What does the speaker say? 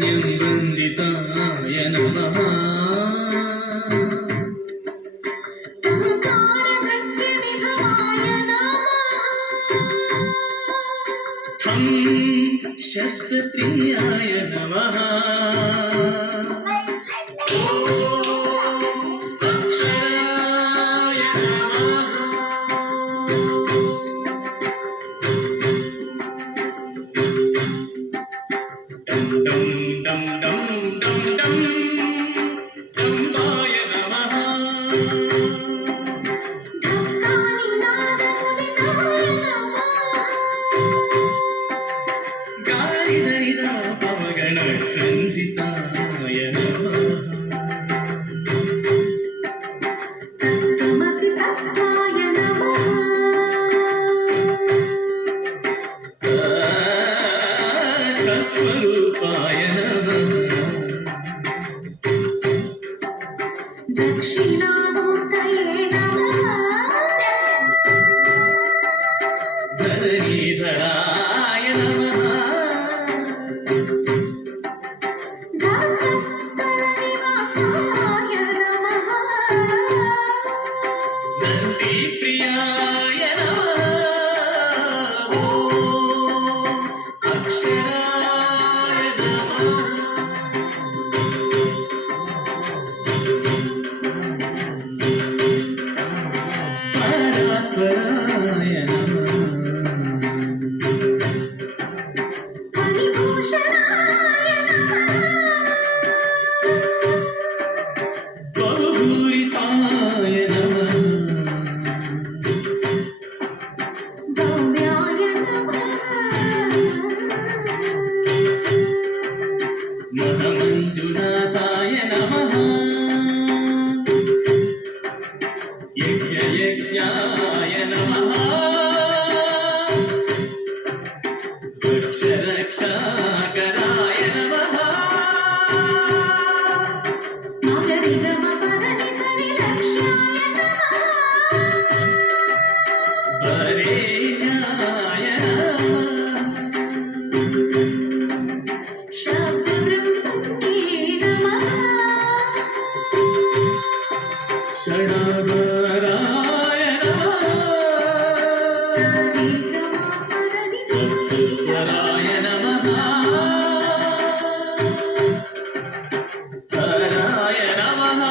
न्यम्बञ्जिताय नमः तं शस्त्रप्रियाय नमः रञ्जिताय नमः तत्त्वमसि तत्त्वाय नमः तत्स्वरूपाय नमः दक्षिणामूर्तये नमः धरणीधराय नमः प्रियाय नमः अक्षराय नमः परात्पराय नमः हरिभूषणाय नमः बहुभूरिताय नमः महामञ्जुनाथाय नमः यज्ञयज्ञाय नमः वृक्षरक्षाकराय नमः मगरिगमपदनिसरिलक्ष्याय नमः वरेण्याय षडाधाराय नमः सप्तस्वराय नमः हराय नमः